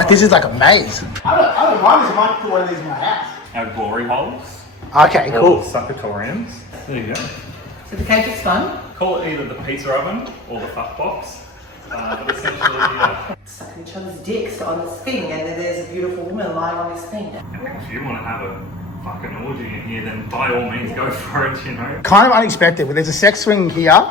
Fuck, this is like a maze. I don't mind this. I might put one of these in my house. Our glory holes. Okay, cool. Succatoriums. There you go. So the cage is fun. Call it either the pizza oven or the fuck box. But essentially, Sucking each other's dicks on this thing, and then there's a beautiful woman lying on this thing. if you want to have a fucking orgy in here, then by all means go for it, you know. Kind of unexpected. There's a sex swing here,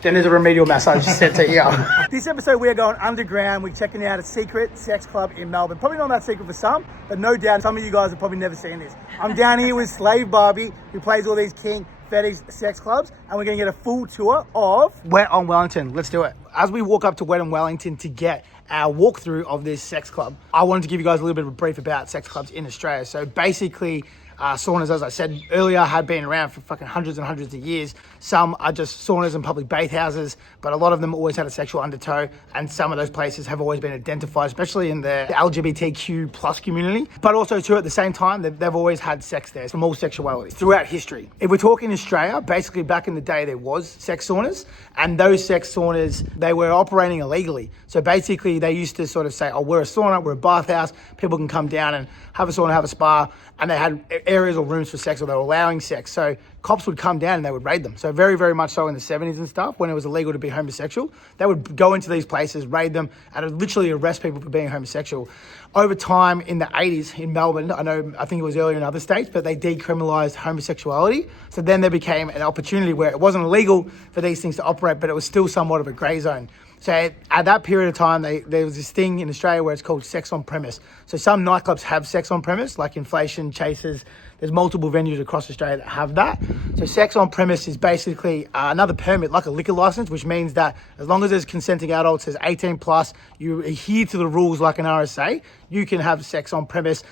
then there's a remedial massage centre here. This episode we are going underground. We're checking out a secret sex club in Melbourne. Probably not that secret for some, but no doubt some of you guys have probably never seen this. I'm down here with Slave Barbie, who plays all these kink, fetish, sex clubs, and we're going to get a full tour of Wet on Wellington. Let's do it. As we walk up to Wet on Wellington to get our walkthrough of this sex club, I wanted to give you guys a little bit of a brief about sex clubs in Australia. So basically, saunas, as I said earlier, have been around for fucking hundreds and hundreds of years. Some are just saunas and public bathhouses, but a lot of them always had a sexual undertow, and some of those places have always been identified, especially in the LGBTQ plus community. But also too, at the same time, they've always had sex there from all sexualities throughout history. If we're talking Australia, basically back in the day, there was sex saunas, and those sex saunas, they were operating illegally. So basically, they used to sort of say, oh, we're a sauna, we're a bathhouse, people can come down and have a sauna, have a spa, and they had areas or rooms for sex, or they were allowing sex. So cops would come down and they would raid them. So very, very much so in the 70s and stuff, when it was illegal to be homosexual, they would go into these places, raid them, and literally arrest people for being homosexual. Over time in the 80s in Melbourne, I think it was earlier in other states, but they decriminalised homosexuality. So then there became an opportunity where it wasn't illegal for these things to operate, but it was still somewhat of a grey zone. So at that period of time, there was this thing in Australia where it's called sex on premise. So some nightclubs have sex on premise, like Inflation, Chasers. There's multiple venues across Australia that have that. So sex on premise is basically another permit, like a liquor license, which means that as long as there's consenting adults, there's 18 plus, you adhere to the rules like an RSA, you can have sex on premise.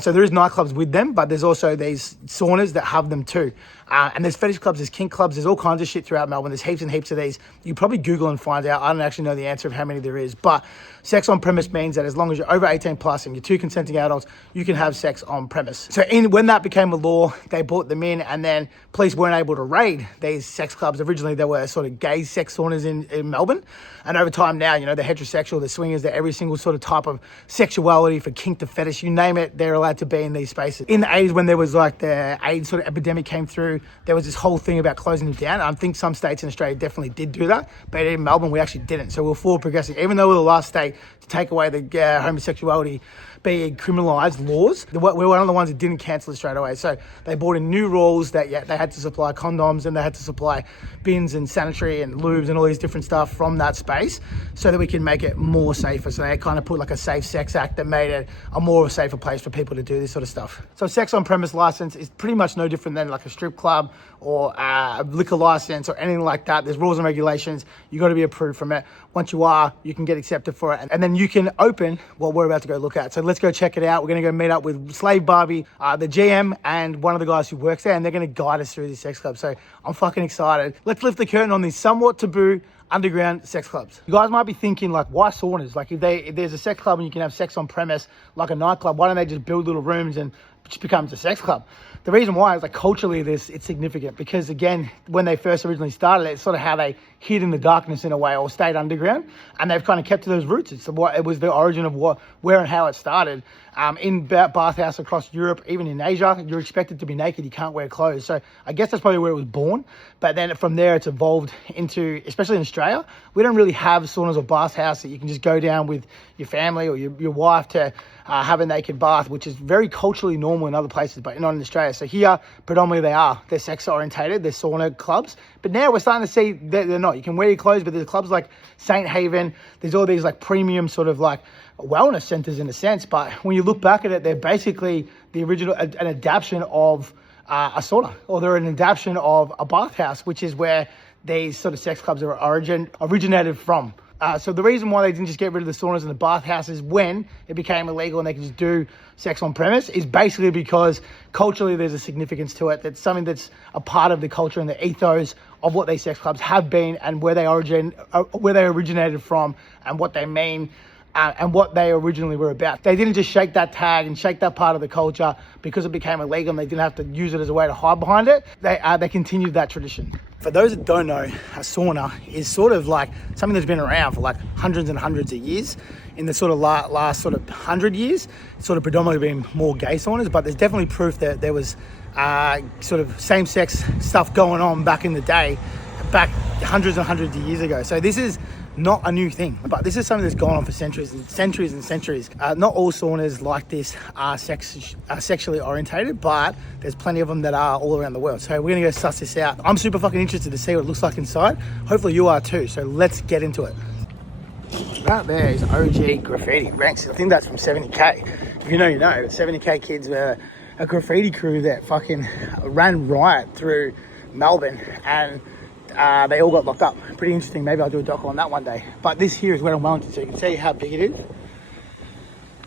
So there is nightclubs with them, but there's also these saunas that have them too. And there's fetish clubs, there's kink clubs, there's all kinds of shit throughout Melbourne. There's heaps and heaps of these. You probably Google and find out. I don't actually know the answer of how many there is, but sex on premise means that as long as you're over 18 plus and you're two consenting adults, you can have sex on premise. So when that became a law, they brought them in, and then police weren't able to raid these sex clubs. Originally, there were sort of gay sex saunas in Melbourne. And over time now, you know, they're heterosexual, they're swingers, they're every single sort of type of sexuality, for kink to fetish, you name it, they're allowed to be in these spaces. In the 80s, when there was like the AIDS sort of epidemic came through, there was this whole thing about closing them down. I think some states in Australia definitely did do that, but in Melbourne, we actually didn't. So we're forward progressing. Even though we're the last state to take away the homosexuality being criminalised laws, we're one of the ones that didn't cancel it straight away. So they brought in new rules that they had to supply condoms, and they had to supply bins and sanitary and lubes and all these different stuff from that space so that we can make it more safer. So they kind of put like a Safe Sex Act that made it a more safer place for people to do this sort of stuff. So sex on premise license is pretty much no different than like a strip club or a liquor license or anything like that. There's rules and regulations. You got to be approved from it. Once you are, you can get accepted for it, and then you can open what we're about to go look at. So let's go check it out. We're going to go meet up with Slave Barbie, the GM, and one of the guys who works there, and they're going to guide us through this sex club. So I'm fucking excited. Let's lift the curtain on these somewhat taboo underground sex clubs. You guys might be thinking, like, why saunas? Like, if there's a sex club and you can have sex on premise like a nightclub, why don't they just build little rooms and it just becomes a sex club? The reason why is, like, culturally it's significant, because again, when they first originally started, it's sort of how they hid in the darkness in a way, or stayed underground, and they've kind of kept to those roots. It was the origin of where and how it started. In bathhouse across Europe, even in Asia, you're expected to be naked, you can't wear clothes. So I guess that's probably where it was born. But then from there, it's evolved into, especially in Australia, we don't really have saunas or bathhouse that you can just go down with your family or your wife to have a naked bath, which is very culturally normal in other places, but not in Australia. So here, predominantly they're sex orientated, they're sauna clubs. But now we're starting to see that they're not. You can wear your clothes, but there's clubs like St. Haven, there's all these like premium sort of like wellness centers in a sense, but when you look back at it, they're basically the original, an adaptation of a sauna, or they're an adaptation of a bathhouse, which is where these sort of sex clubs are originated from. So the reason why they didn't just get rid of the saunas and the bathhouses when it became illegal and they could just do sex on premise is basically because culturally there's a significance to it. That's something that's a part of the culture and the ethos of what these sex clubs have been, and where they originated from, and what they mean and what they originally were about. They didn't just shake that tag and shake that part of the culture because it became illegal and they didn't have to use it as a way to hide behind it. They continued that tradition. For those that don't know, a sauna is sort of like something that's been around for like hundreds and hundreds of years. In the sort of last sort of 100 years, it's sort of predominantly been more gay saunas, but there's definitely proof that there was sort of same-sex stuff going on back in the day, back hundreds and hundreds of years ago. So this is not a new thing, but this is something that's gone on for centuries and centuries and centuries. Not all saunas like this are sexually orientated, but there's plenty of them that are all around the world. So we're gonna go suss this out. I'm super fucking interested to see what it looks like inside. Hopefully you are too, so let's get into it. That there is OG graffiti. Rants, I think that's from 70K. If you know, you know. The 70K kids were a graffiti crew that fucking ran riot through Melbourne, and they all got locked up. Pretty interesting. Maybe I'll do a doc on that one day. But this here is Wellington, so you can see how big it is.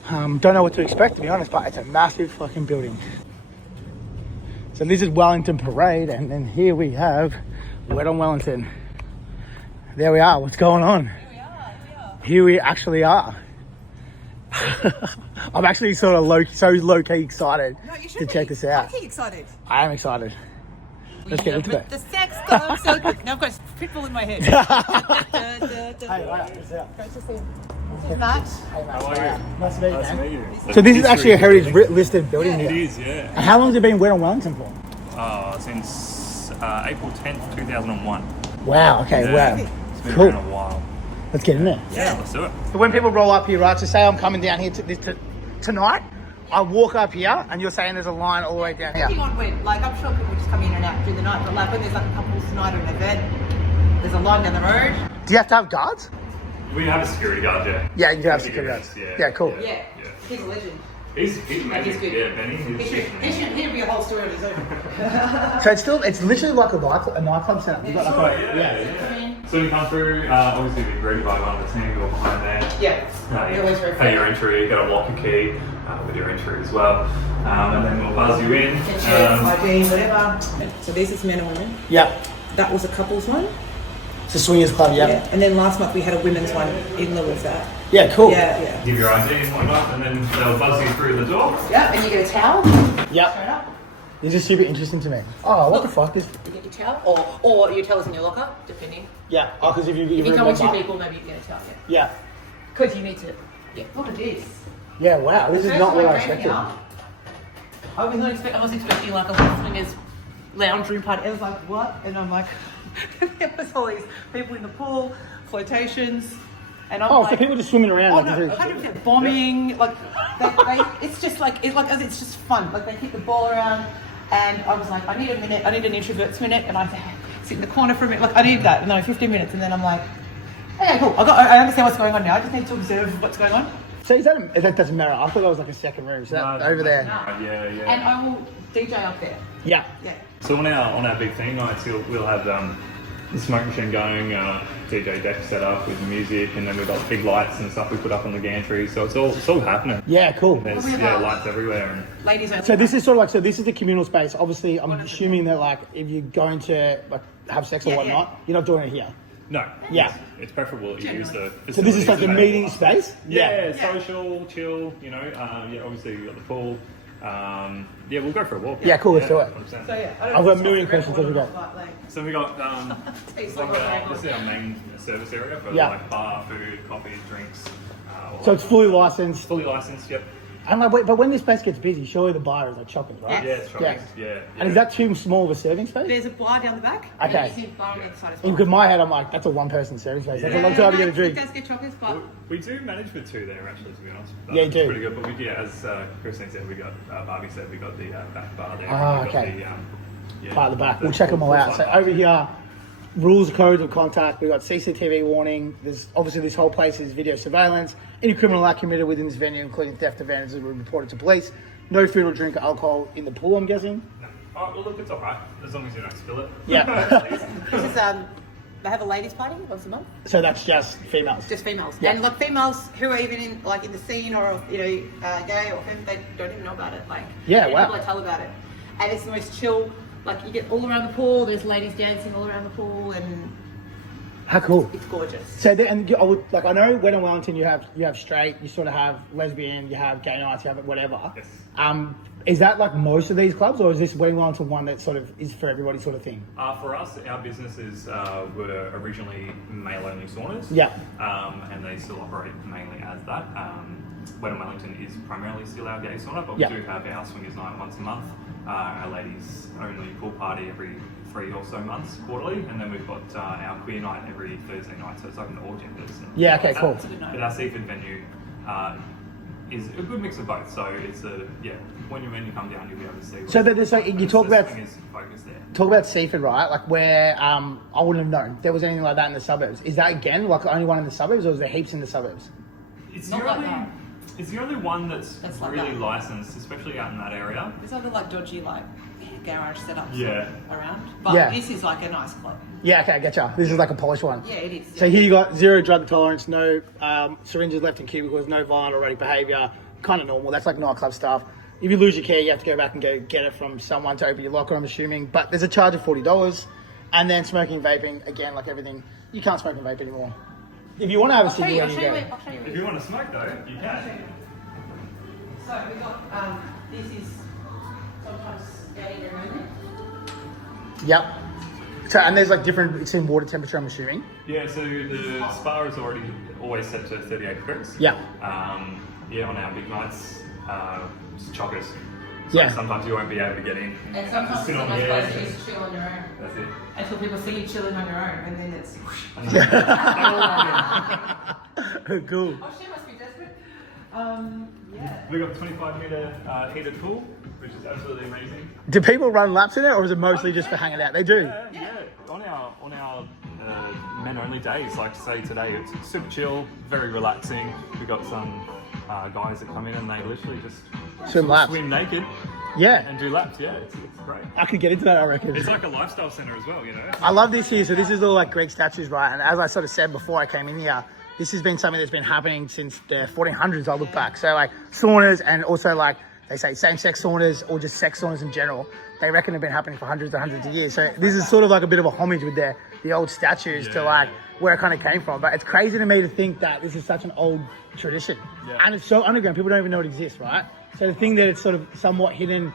Don't know what to expect, to be honest, but it's a massive fucking building. So this is Wellington Parade, and then here we have Wellington. There we are. What's going on? Here we actually are. I'm actually sort of low-key excited to check this out. I'm excited. I am excited. Let's get into it. The sex stuff so good. Now I've got a pitbull in my head. Hey, right, check this out. This is Matt. Hey, mate. How are you? Nice to meet you, Nice to man. meet you. So this is actually a heritage listed building It here. is, yeah. And how long has it been Wellington for? Since April 10th, 2001. Wow, okay, Yeah. wow. It's been Cool. around a while. Let's get in there. Yeah, let's do it. So when people roll up here, right, so say I'm coming down here tonight, I walk up here and you're saying there's a line all the way down here. Depending on when, like I'm sure people just come in and out through the night, but like when there's like a couple's night or an event, there's a line down the road. Do you have to have guards? We have a security guard, yeah. Yeah, you do have Yeah, security guards. yeah, Yeah, cool. Yeah, he's a legend. He's amazing. He's good. Yeah, Benny. He'd be a whole story on his own. So it's literally like a nightclub setup. You've got like a, Yeah. So you come through, obviously you'll be greeted by one of the team, go behind there. Yeah. You're always very Pay your entry, you got to lock your key with your entry as well. And then we'll buzz you in. Get your ID, whatever. So this is men and women. Yeah. That was a couple's one. It's a swingers club, yeah. And then last month we had a women's one in lieu of that. Yeah, cool. Yeah. Give your ID and whatnot, and then they'll buzz you through the door. Yeah, and you get a towel. Yep. Straight up. This is super interesting to me. Oh, what the fuck is... You get your towel, or your towel's in your locker, depending. Yeah, oh, because if you If you come with remember... two people, maybe you can get a towel, Yeah. Because you need to. Yeah. Look at this. Yeah, wow, this is not what I expected. I was expecting like a swingers lounge room party. I was like, what? And I'm like, there was all these people in the pool, flotations, and I'm Oh, like, so people just swimming around. oh like no, this. 100% bombing. Like, it's just like it's just fun. Like they kick the ball around, and I was like, I need a minute. I need an introvert's minute, and I sit in the corner for a minute. Like I need that, and then 15 minutes, and then I'm like, okay, cool. I understand what's going on now. I just need to observe what's going on. So that doesn't matter. I thought that was like a second room. So that over there. Yeah. And I will DJ up there. Yeah. Yeah. So on our big theme nights, we'll have the smoke machine going, DJ deck set up with music, and then we've got big lights and stuff we put up on the gantry. So it's all happening. Yeah, cool. There's What about- lights everywhere. And Ladies only. So this is sort of like, so this is the communal space. Obviously, I'm assuming that like if you're going to like have sex or Yeah, whatnot, you're not doing it here. no, Yeah. it's preferable that you use the. So this is like the facilities meeting available. space? Yeah, social, chill. You know, obviously you got the pool. We'll go for a walk. Yeah, cool, let's do it. 100%. So yeah, I've got a million questions as we go. So we got Tastes like like this is our main service area for Yeah. like bar, food, coffee, drinks. So it's fully licensed. fully licensed. Yep. And like, wait, but when this space gets busy, surely the bar is like chopping, right? Yeah, it's Yeah. yeah. And is that too small of a serving space? There's a bar down the back. Okay. And you see a bar on the other side as In well. my head, I'm like, that's a one-person serving space. That's a Yeah. long time to get a It drink. does get choppers, but We do manage with two there, actually, to be honest. Yeah, you It's do. pretty good, but as Christine said, we got Barbie said we got the back bar there. Ah, We got okay. The, Part of the back. We'll check them all out. So over here, rules, codes of contact. We've got CCTV warning. There's obviously this whole place is video surveillance. Any criminal act committed within this venue, including theft of vans, will be reported to police. No food or drink or alcohol in the pool, I'm guessing. Oh, well, look, it's all right as long as you don't spill it. Yeah. this is they have a ladies' party once a month, So that's just females. just females. Yeah. And like females who are even in the scene or gay or femme, they don't even know about it. Like Yeah, and wow. people tell about it, and it's the most chill. Like you get all around the pool. There's ladies dancing all around the pool, and How cool. It's gorgeous. So and I know when in Wellington you have straight, you sort of have lesbian, you have gay nights, you have whatever. Yes. Is that like most of these clubs, or is this Wedding Wellington one that sort of is for everybody sort of thing? For us, our businesses were originally male-only saunas. Yeah. And they still operate mainly as that. Wedding Wellington is primarily still our gay sauna, but we Yeah. do have our swingers night once a month. Our ladies only pool party every 3 or so months quarterly, and then we've got our queer night every Thursday night, so it's open to all genders. Yeah, okay, cool. But our seafood venue is a good mix of both, so it's when you come down, you'll be able to see. So you talk about focus there. talk about seafood, right? Like where I wouldn't have known there was anything like that in the suburbs. Is that again like the only one in the suburbs, or is there heaps in the suburbs? It's Not the like only. that. It's the only one that's like really that. licensed, especially out in that area. There's other like dodgy like garage setups Yeah. around, but Yeah. this is like a nice club. Yeah, okay, I getcha. This is like a polished one. Yeah, it is. So here you got 0 drug tolerance, no syringes left in cubicles, no violent or erratic behaviour, kind of normal. That's like nightclub stuff. If you lose your key, you have to go back and go get it from someone to open your locker, I'm assuming. But there's a charge of $40. And then smoking and vaping, again, like everything, you can't smoke and vape anymore. If you want to have a I'll show cigarette, you. you go. I'll show you. If you want to smoke though, you can. So we got this is sometimes getting removed. Yep. So, and there's like different, it's in water temperature, I'm assuming. Yeah, so the spa is always set to 38 degrees. Yeah. On our big nights, it's chockers. So Yeah. sometimes you won't be able to get in. And sometimes Sit you're on not the supposed air. to just chill on your own. That's it. Until people see you chilling on your own, and then it's. Cool. Oh, she must be desperate. Yeah. We got 25-meter heated pool, which is absolutely amazing. Do people run laps in it, or is it mostly just for hanging out? They do. Yeah. On our men-only days, like say today, it's super chill, very relaxing. We got some guys that come in and they literally just Swim laps. swim naked Yeah. and do laps. Yeah, it's great. I could get into that, I reckon. It's like a lifestyle center as well, you know. I love this here. So this is all like Greek statues, right? And as I sort of said before I came in here, this has been something that's been happening since the 1400s, I look back. So like saunas, and also like they say same-sex saunas or just sex saunas in general, they reckon have been happening for hundreds and hundreds of years. So this is sort of like a bit of a homage with the old statues to like where it kind of came from. But it's crazy to me to think that this is such an old tradition. Yeah. And it's so underground, people don't even know it exists, right? So the thing that it's sort of somewhat hidden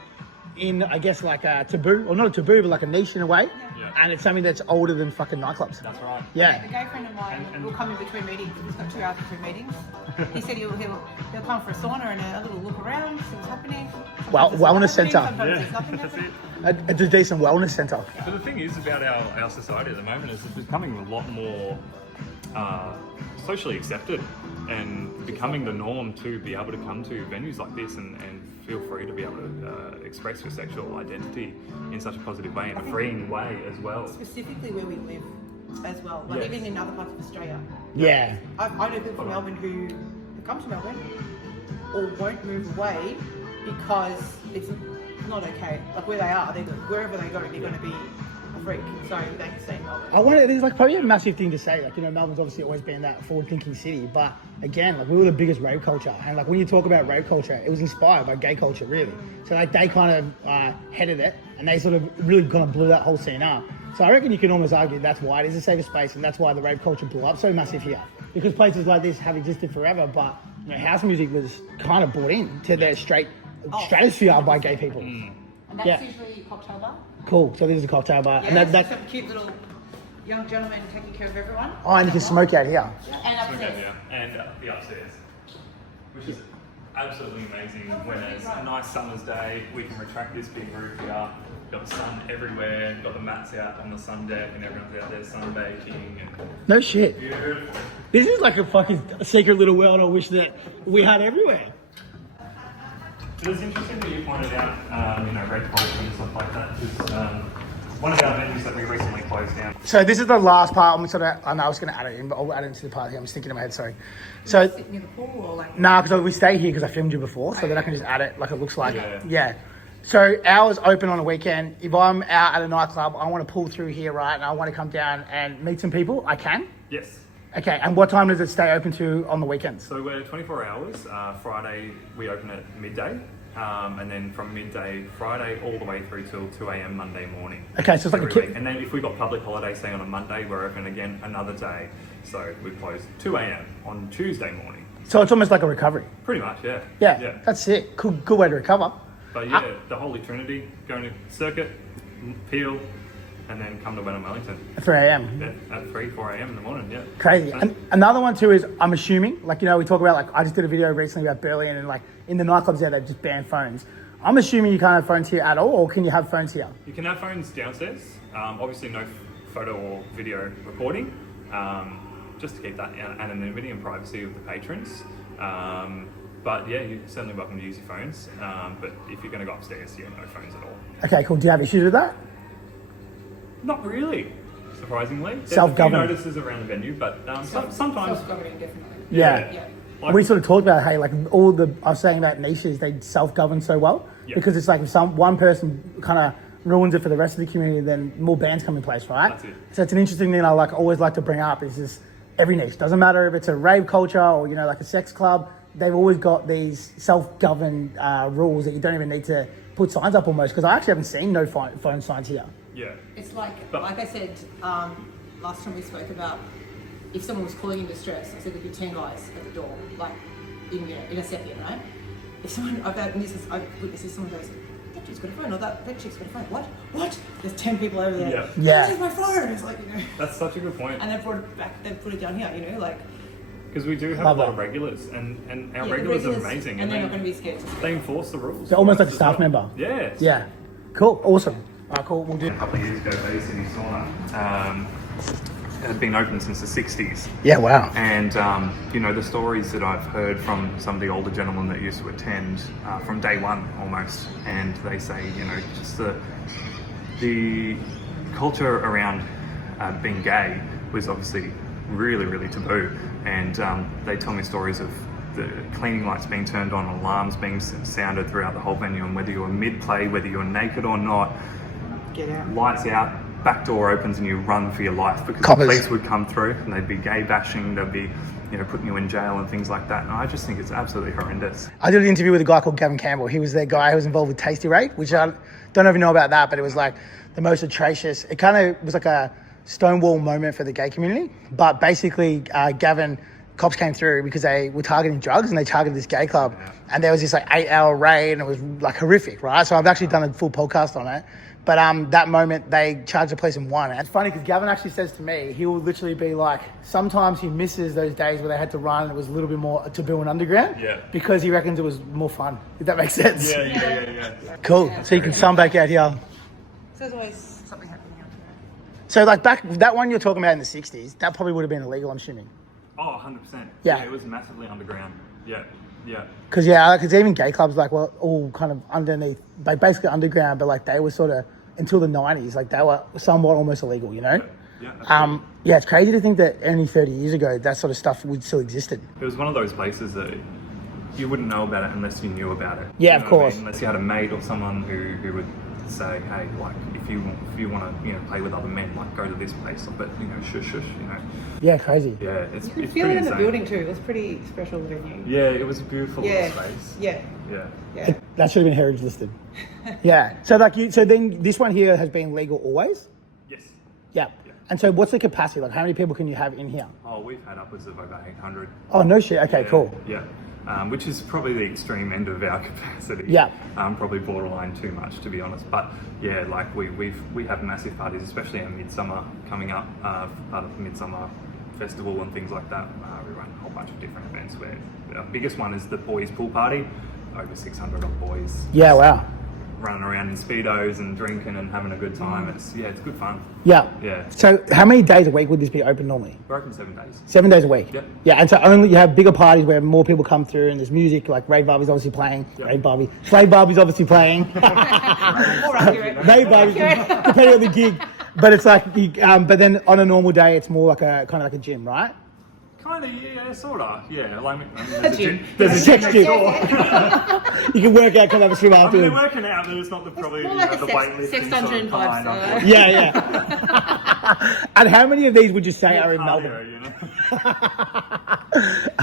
in, I guess, like a taboo, or not a taboo, but like a niche in a way. Yeah. And it's something that's older than fucking nightclubs. That's right. Yeah. The gay friend of mine will come in between meetings. He's got 2 hours between meetings. He said he'll come for a sauna and a little look around, see what's happening. Well, Sometimes wellness there's nothing, centre. sometimes there's nothing That's happening. it. A decent wellness centre. But the thing is about our society at the moment is it's becoming a lot more socially accepted and becoming the norm to be able to come to venues like this and feel free to be able to express your sexual identity in such a positive way, in a freeing way as well. Specifically where we live as well, like Yes. even in other parts of Australia. Yeah. I know people from Melbourne who come to Melbourne or won't move away because it's not okay. Like where they are, wherever they go, they're going to be a freak. So they can stay in Melbourne. I wonder, there's like probably a massive thing to say. Like, you know, Melbourne's obviously always been that forward-thinking city, but again, like we were the biggest rave culture, and like when you talk about rave culture, it was inspired by gay culture, really. So like they kind of headed it, and they sort of really kind of blew that whole scene up. So I reckon you can almost argue that's why it is a safer space, and that's why the rave culture blew up so massive here. Because places like this have existed forever, but you know, house music was kind of brought in to their stratosphere by gay people. And that's Yeah. usually cocktail bar. Cool. So this is a cocktail bar, Yeah, and that's that some cute little young gentleman taking care of everyone. oh, and you can smoke out here. And upstairs. Okay, yeah. And the upstairs, which is absolutely amazing. When it's a nice summer's day, we can retract this big roof here. Got the sun everywhere, got the mats out on the sun deck, and everyone's out there sunbaking. And No shit. beautiful. This is like a fucking secret little world I wish that we had everywhere. But it's interesting that you pointed out, red culture and stuff like that, because one of our venues that we recently closed down. So this is the last part. I know I was going to add it in, but I'll add it into the part here. I'm just thinking in my head, sorry. So, Sit near the pool or like. nah, because we stay here because I filmed you before, so then I can just add it like it looks like. Yeah. Yeah. So ours open on a weekend. If I'm out at a nightclub, I want to pull through here, right, and I want to come down and meet some people, I can? Yes. Okay, and what time does it stay open to on the weekends? So we're 24 hours. Friday we open at midday, and then from midday Friday all the way through till 2 a.m. Monday morning. Okay, so it's like a every kit. week. And then if we've got public holiday, say on a Monday, we're open again another day. So we close 2 a.m. on Tuesday morning. So it's almost like a recovery. Pretty much, yeah. Yeah, that's it. Good way to recover. But yeah, the Holy Trinity, going to circuit, Peel, and then come to Wellington. At 3 a.m. Yeah, at 4 a.m. in the morning, yeah. Crazy. And another one too is, I'm assuming, like, you know, we talk about, like, I just did a video recently about Berlin and, like, in the nightclubs there, they've just banned phones. I'm assuming you can't have phones here at all, or can you have phones here? You can have phones downstairs. Obviously no photo or video recording, just to keep that anonymity and privacy of the patrons. But yeah, you're certainly welcome to use your phones. But if you're going to go upstairs, no phones at all. Okay, cool. Do you have issues with that? Not really, surprisingly. There's Self-governed. a few notices around the venue, but sometimes... Self-governing, definitely. Yeah. Like, We sort of talked about, hey, like I was saying about niches, they self-govern so well. Yeah. Because it's like if one person kind of ruins it for the rest of the community, then more bans come in place, right? That's it. So it's an interesting thing I always like to bring up is just every niche. Doesn't matter if it's a rave culture or, like a sex club, they've always got these self-governed rules that you don't even need to put signs up almost, because I actually haven't seen no phone signs here. Yeah. It's like I said last time we spoke about if someone was calling in distress, I said there'd be 10 guys at the door, like in a second, right? If someone, I've witnessed this, someone goes, that chick's got a phone, or that chick's got a phone. What? There's 10 people over there. Yeah. Where's my phone? It's like, That's such a good point. And they brought it back, they put it down here, like. Because we do have a lot of regulars, and our regulars are amazing. And they're not going to be scared to They enforce the rules. So almost like a as staff well. member. Yeah. Yeah. Cool. Awesome. All right, cool. We'll do. A couple of years ago, Bay City Sauna had been open since the 60s. Yeah, wow. And, the stories that I've heard from some of the older gentlemen that used to attend from day one almost, and they say, just the culture around being gay was obviously really, really taboo. And they tell me stories of the cleaning lights being turned on, alarms being sounded throughout the whole venue, and whether you're mid-play, whether you're naked or not, get out. Lights out, back door opens and you run for your life, because Coppers. the police would come through and they'd be gay bashing, they'd be putting you in jail and things like that. And I just think it's absolutely horrendous. I did an interview with a guy called Gavin Campbell. He was the guy who was involved with Tasty Rape, which I don't even know about that, but it was like the most atrocious. It kind of was like a Stonewall moment for the gay community. But basically, cops came through because they were targeting drugs and they targeted this gay club. Yeah. And there was this 8-hour raid and it was like horrific, right? So I've actually done a full podcast on it. But that moment, they charged the police and won. And it's funny because Gavin actually says to me, he will literally be like, sometimes he misses those days where they had to run and it was a little bit more taboo and underground. Yeah. Because he reckons it was more fun, if that makes sense. Yeah. Cool. So you can sun back out here. So there's always something happening out there. So like back, that one you're talking about in the 60s, that probably would have been illegal, I'm assuming. Oh, 100%. Yeah. It was massively underground. Yeah. Because even gay clubs like were all kind of underneath, like basically underground, but like they were sort of, until the 90s, like they were somewhat almost illegal, Yeah, it's crazy to think that only 30 years ago that sort of stuff would still existed. It was one of those places that you wouldn't know about it unless you knew about it. Yeah, of course. Unless you had a mate or someone who would say, hey, like if you want to play with other men, like go to this place, but shush. Yeah, crazy. Yeah, it's You could it's feel it pretty in the insane. building too. It was pretty special venue. Yeah, it was a beautiful little space. Yeah. That should have been heritage listed. Yeah. So then this one here has been legal always? Yes. Yeah. And so what's the capacity? Like how many people can you have in here? Oh, we've had upwards of over 800. Oh, no shit. Okay, Yeah, cool. Yeah. Which is probably the extreme end of our capacity. Yeah. Probably borderline too much, to be honest. But yeah, like we have massive parties, especially in midsummer coming up, part of the midsummer festival and things like that. We run a whole bunch of different events where our biggest one is the boys pool party. Over 600 of boys. Yeah, wow. Running around in Speedos and drinking and having a good time. It's good fun. Yeah. Yeah. So how many days a week would this be open normally? We're open 7 days. 7 days a week? Yep. Yeah, and so only you have bigger parties where more people come through and there's music, like Rave Barbie's obviously playing. Yep. Slave Barbie's obviously playing. More accurate. Rave Barbie's, depending on the gig. But it's like, but then on a normal day, it's more like a kind of like a gym, right? Kind of, yeah, sort of. Yeah, like A gym. there's a Sex gym gym. next door. You can work out, come have a swim I mean, afterwards. they're working out, but it's not probably more like the a sex weightlifting dungeon sort of kind. vibes, Yeah. And how many of these would you say are in Cardio, Melbourne? you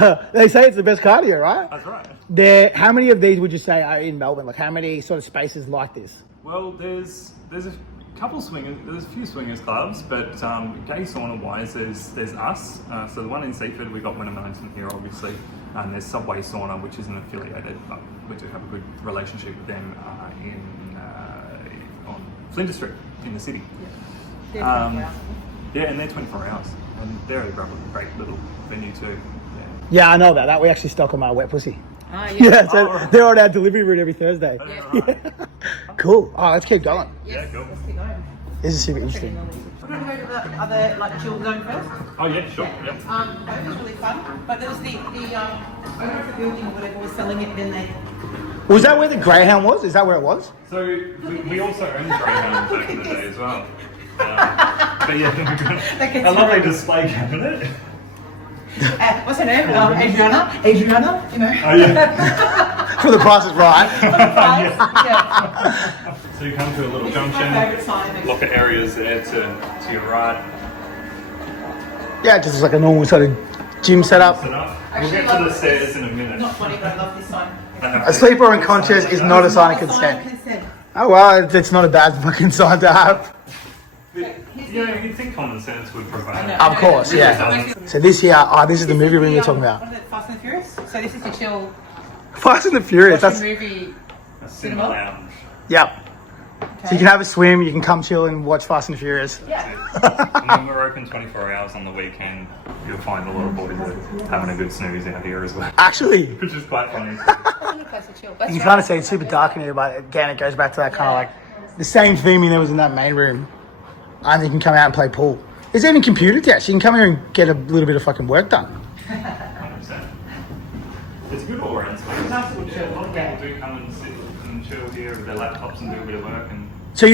know? They say it's the best cardio, right? That's right. How many of these would you say are in Melbourne? Like how many sort of spaces like this? Well, there's a couple swingers, there's a few swingers clubs, but gay sauna wise, there's us. So the one in Seaford, we got Winter Management here, obviously. And there's Subway Sauna, which isn't affiliated, but we do have a good relationship with them on Flinders Street in the city. Yeah, And they're 24 hours, and they're a great little venue too. Yeah, I know about that. We actually stock on our wet pussy. yeah. Yeah, so they're on our delivery route every Thursday. Yeah. Cool. Oh, let's keep going. Yeah, cool. Let's keep going. This is super interesting. We're going to go to the other like chill zone first. Oh yeah, sure. Yep. That was really fun. But there was the owner of the building or whatever was selling it, then they. Was that where the Greyhound was? Is that where it was? So we also owned Greyhound back in the day as well. But yeah, a lovely display cabinet. What's her name? Adriana, you know. Oh yeah. For the price is right. Yeah. So you come to a little This is my junction, favourite sign. locker areas there to your right. Yeah, just like a normal sort of gym setup. Set up. We'll get to the stairs in a minute. Not funny, but I love this sign. A sleep or unconscious is not a sign of consent. Oh well, it's not a bad fucking sign to have. Yeah, you'd think common sense would provide. Of course, yeah. So this here, this is the movie room you're talking about. What is it, Fast and Furious? So this is to chill, Fast and the Furious. watch That's a movie. A cinema lounge. yep. So you can have a swim, you can come chill and watch Fast and Furious. Yeah. And when we're open 24 hours on the weekend, you'll find a lot of boys that are having a good snooze out here as well. Actually, Which is quite funny. That's a place to chill. you kind of say it's super dark in here, but again, it goes back to that kind of like the same theming there was in that main room. And you can come out and play pool. There's even computer desks. You can come here and get a little bit of fucking work done. 100%. It's a good all-round space. A lot of people do come and sit and chill here with their laptops and do a bit of work. And So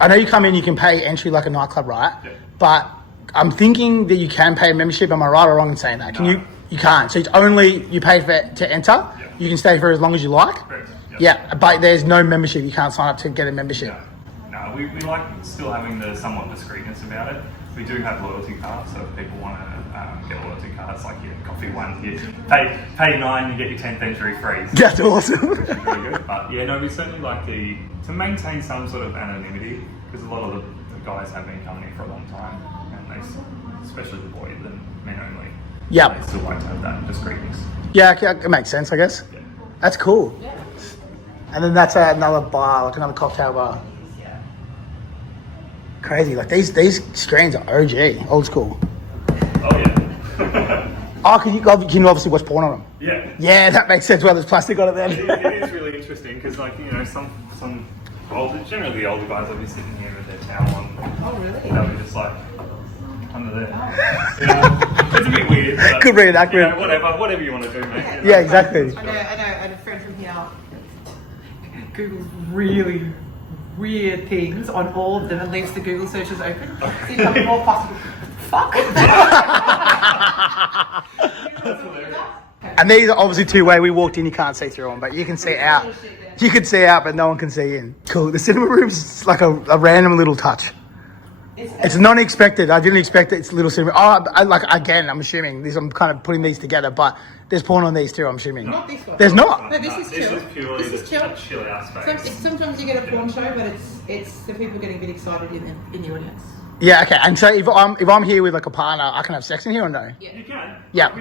I know you come in, you can pay entry like a nightclub, right? Yeah. But I'm thinking that you can pay a membership. Am I right or wrong in saying that? Can No. you can't. So it's only you pay to enter. Yeah. You can stay for as long as you like. Correct. Yeah, but there's no membership. You can't sign up to get a membership. No, we like still having the somewhat discreetness about it. We do have loyalty cards, so if people want to get loyalty cards, like your coffee one, you pay $9, you get your 10th entry free. So That's awesome. which is really good. But yeah, no, we certainly like to maintain some sort of anonymity, because a lot of the guys have been coming here for a long time, and they, especially the boys and men only, Yeah. they still like to have that discreetness. Yeah, okay, it makes sense, I guess. Yeah. That's cool. And then that's another bar, like another cocktail bar. Crazy. Like these screens are OG, old school. Oh yeah. Oh, can you obviously watch porn on them? Yeah. Yeah, that makes sense. Well, there's plastic on it then. It is really interesting because, like, you know, some generally the older guys will be sitting here with their towel on. Oh, really? They'll be just like under there. Yeah. It's a bit weird. But, Could read that, you know, whatever you want to do, mate. You know. Yeah, exactly. I know, and a friend from here Googles really weird things on all of them and leaves the Google searches open. See if I'm more possible. Fuck. And these are obviously two-way. We walked in, you can't see through them, but you can see out. You can see out, but no one can see in. Cool. The cinema room's like a random little touch. It's not expected. I didn't expect it. It's a little cinema. Oh, again, I'm assuming this. I'm kind of putting these together, but there's porn on these too. I'm assuming. Not this one. There's not. No, this is chill. This is purely This is the chill. chill out space. Sometimes you get a porn show, but it's the people getting a bit excited in the audience. Yeah. Okay. And so if I'm here with like a partner, I can have sex in here or no? You can. Yeah.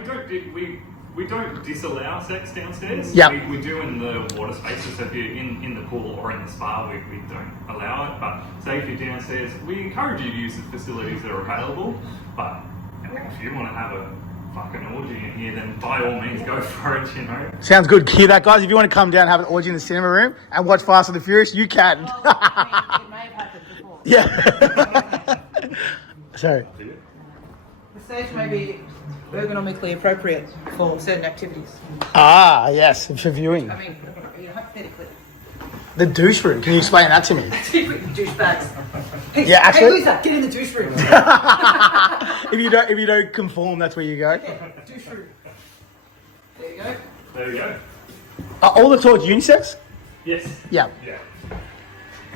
We don't disallow sex downstairs. Yeah. We do in the water spaces. So if you're in the pool or in the spa, we don't allow it. But say if you're downstairs, we encourage you to use the facilities that are available. But you know, if you want to have a fucking orgy in here, then by all means go for it, you know. Sounds good. Hear that, guys? If you want to come down and have an orgy in the cinema room and watch Fast and the Furious, you can. Well, I mean, it may have happened before. Yeah. So, The stage may be ergonomically appropriate for certain activities. yes, for viewing. I mean, hypothetically. The douche room. Can you explain that to me? Douchebags. Hey, Yeah, actually- Hey, Lisa, get in the douche room. If you don't conform, that's where you go. Douche room. There you go. There you go. Are all the toilets unisex? Yes. Yeah. Yeah.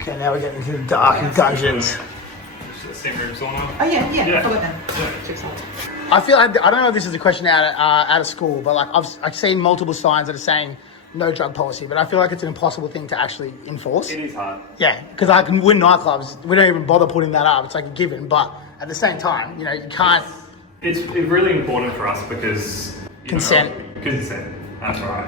Okay, now we're getting into the dark dungeons. steam room sauna. Oh yeah, Yeah. I forgot that. Yeah. I feel I don't know if this is a question out of school, but like I've seen multiple signs that are saying no drug policy, but I feel like it's an impossible thing to actually enforce. It is hard. Yeah, because I can win nightclubs. We don't even bother putting that up. It's like a given, but at the same time, you know, you can't. It's really important for us because Consent. Consent. That's right.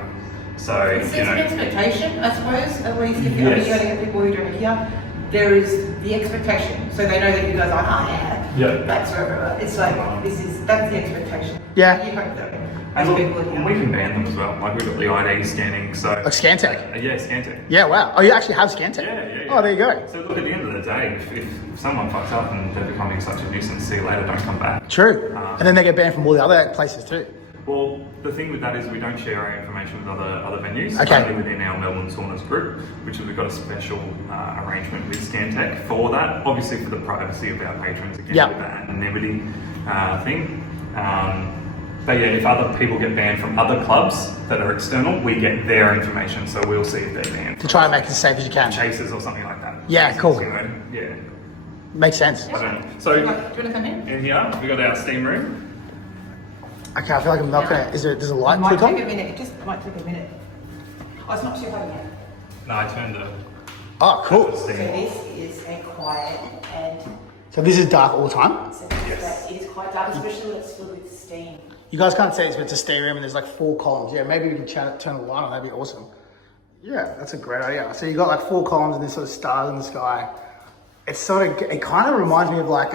So It's an expectation, I suppose. If you're Yes. going to get people who do it here, there is the expectation. So they know that you guys are, Yeah. that's wherever. It's like, that's the expectation. Yeah. You hope that. And look, people are we can ban them as well. Like we've got the ID scanning, so Like scan tech. yeah, scan tech. Yeah, wow. Oh, you actually have scan tech? Yeah. Oh, there you go. So look, at the end of the day, if someone fucks up and they're becoming such a nuisance, see you later, don't come back. True. And then they get banned from all the other places too. Well, the thing with that is we don't share our information with other venues. Okay. Only within our Melbourne Saunas group, which is we've got a special arrangement with Scantech for that. Obviously for the privacy of our patrons, again, Yep. with the anonymity thing. But yeah, if other people get banned from other clubs that are external, we get their information, so we'll see if they're banned. To try and make it as safe as you can. Chasers or something like that. Yeah, cool. You know? Yeah. Makes sense. I don't know. So Do you want to come in? in here, we've got our steam room. Okay, I feel like I'm not gonna. Does a light It might click take on? a minute. It might take a minute. Oh, it's not too hot yet. No, I turned the Oh, cool. So steam. this is a quiet and So this is dark all the time. it is quite dark, especially when it's filled with steam. You guys can't see this, but it's a steam room and there's like 4 columns. Yeah, maybe we can turn the light on. That'd be awesome. Yeah, that's a great idea. So you got like 4 columns and there's sort of stars in the sky. It's sort of. It kind of reminds me of like.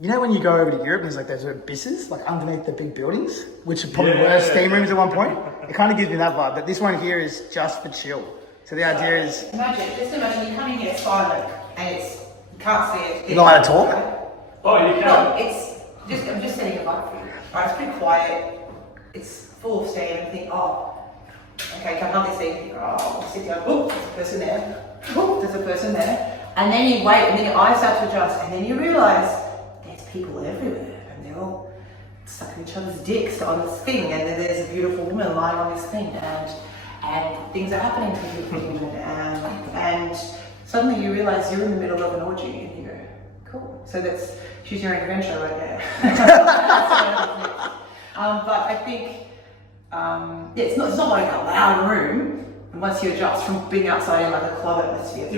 You know when you go over to Europe and there's like those abysses like underneath the big buildings, which probably were steam rooms at one point. It kind of gives me that vibe, but this one here is just for chill. So the idea is Just imagine you come in here silent and you can't see it. you're not allowed to talk. Oh, you No, can. I'm just setting it up for you. Right, it's pretty quiet. It's full of steam and you think, oh, okay, can hardly see anything. Oh, sit down. Oh, there's a person there. Oh, there's a person there. And then you wait and then your eyes start to adjust and then you realise there's people everywhere and they're all stuck in each other's dicks on this thing and then there's a beautiful woman lying on this thing and things are happening to you and suddenly you realise you're in the middle of an orgy and you go, cool. So she's your adventure right there. But I think, it's not like a loud room. And once you adjust from being outside in like a club atmosphere,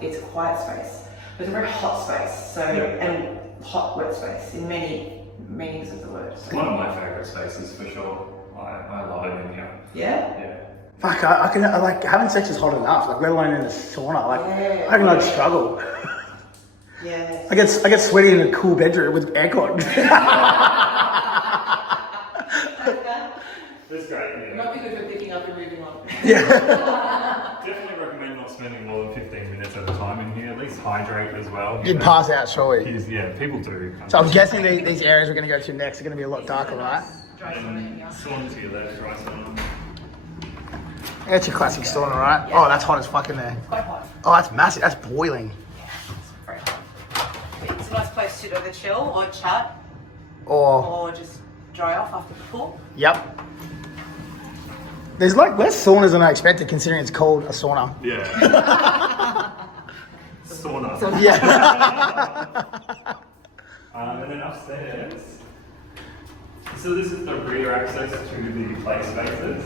it's a quiet space. But it's a very hot space, and hot, wet space in many meanings of the word. So, One of my favourite spaces for sure. I love it in here. yeah? Yeah. Fuck, I like having sex is hot enough, like let alone in the sauna. Like Yeah. I can like struggle. Yeah. I get sweaty in a cool bedroom with aircon. It's great. Not because we're picking up and moving on. Definitely recommend not spending more than 15 minutes at a time in here. At least hydrate as well. You'd pass out surely. Because, yeah, people do. So I'm guessing these areas we're going to go to next are going to be a lot darker, right? Dry sauna in here. Sauna to your left, dry sauna. It's your classic sauna, right? Oh, that's hot as fuck in there. Quite hot. Oh, that's massive. That's boiling. Very hot. It's a nice place to either chill or chat Or or just dry off after the pool. yep. There's like less saunas than I expected, considering it's called a sauna. Yeah. Sauna. Yeah. And then upstairs. So this is the rear access to the play spaces.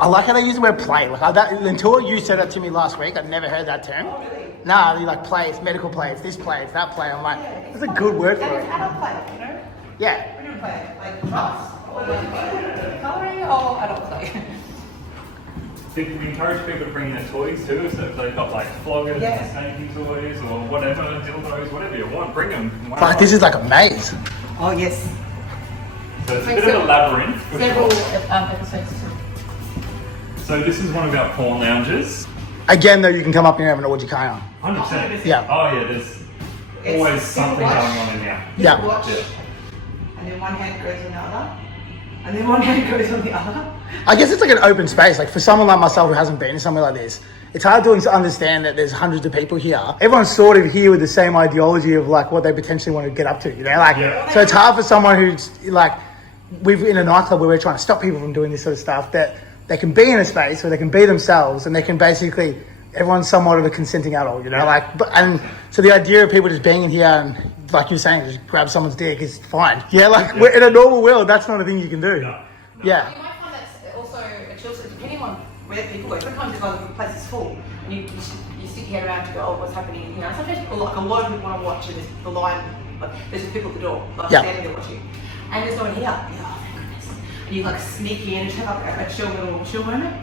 I like how they use the word play. Like until you said that to me last week, I'd never heard that term. Oh, really? Nah, you like play. It's medical play. It's this play. It's that play. I'm like, that's a good word for And it. it's adult play, you know? Yeah. We don't play like drugs or coloring or adult play. We encourage people to bring their toys too, so if they've got like floggers, Yeah. snaky toys, or whatever, dildos, whatever you want, bring them. Fuck, this is like a maze. Oh yes. So it's a bit of a labyrinth. for Several sure. episodes too. So this is one of our porn lounges. Again, though, you can come up here and have an orgy, can't you? 100%. Yeah. Oh yeah, there's always something watch. going on in there. Yeah. Watch. Yeah. And then one hand goes on the other. And then one hand goes on the other. I guess it's like an open space. Like for someone like myself who hasn't been to somewhere like this, it's hard to understand that there's hundreds of people here. Everyone's sort of here with the same ideology of like what they potentially want to get up to, you know? Like, Yeah. so it's hard for someone who's like, we've in a nightclub where we're trying to stop people from doing this sort of stuff, that they can be in a space where they can be themselves and they can basically everyone's somewhat of a consenting adult, you know, like, but, and so the idea of people just being in here and, like you're saying, just grab someone's dick is fine. Yeah, like, we're in a normal world, that's not a thing you can do. No. Yeah. You might find that's also a chill, so depending on where people go. Sometimes if the place is full and you stick your head around to go, oh, what's happening in here? Sometimes people, like a lot of people want to watch and there's the line, like, there's just people at the door, like standing there watching. And there's no one here. You're like, oh, thank goodness. And you like sneak in and just have like a chill moment.